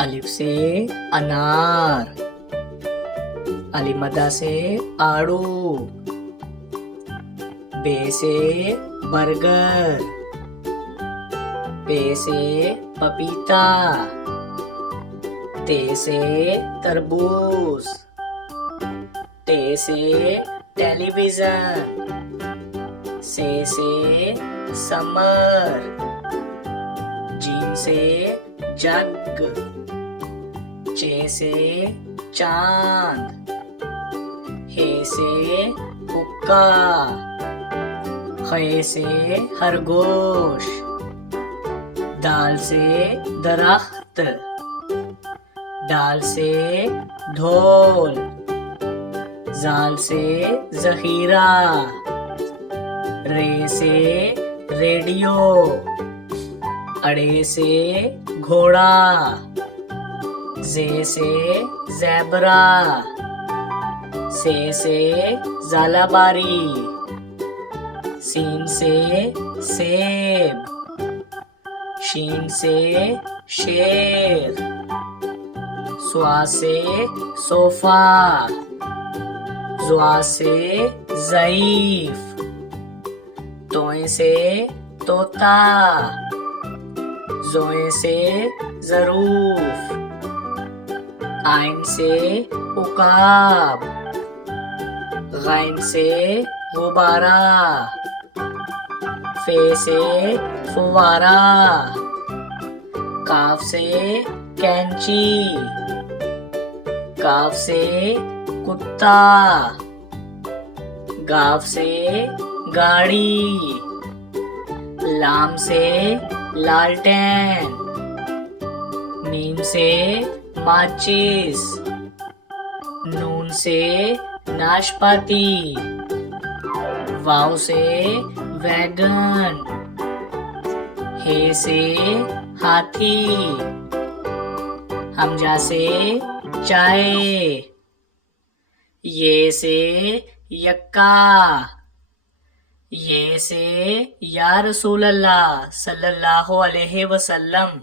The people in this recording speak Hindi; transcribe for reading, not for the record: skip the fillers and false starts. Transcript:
अलिफ से अनार, अलिमदा से आड़ू, बे से बर्गर, पे से पपीता, ते से तरबूज, टे से टेलीविजन, से समर, जीम से जग, चे से चांद, हे से हुक्का, खे से खरगोश, दाल से दरख्त, डाल से ढोल, जाल से जखीरा, रे से रेडियो, अड़े से घोड़ा, जे से ज़ेबरा, से ज़ालाबारी, सीन से सेब, शीन से शेर, स्वा से सोफा, ज़्वा से ज़ईफ, तोए से तोता, ज़ोए से ज़रूफ, आइन से उकाब, गैन से गुब्बारा, फे से फुवारा, काफ से कैंची, काफ से कुत्ता, गाफ से गाड़ी, लाम से लालटेन, मीम से माचिस, नून से नाशपाती, वाव से वैगन, हे से हाथी, हमजा से चाय, ये से यक्का, ये से या रसूल अल्लाह सल्लल्लाहु अलैहि वसल्लम।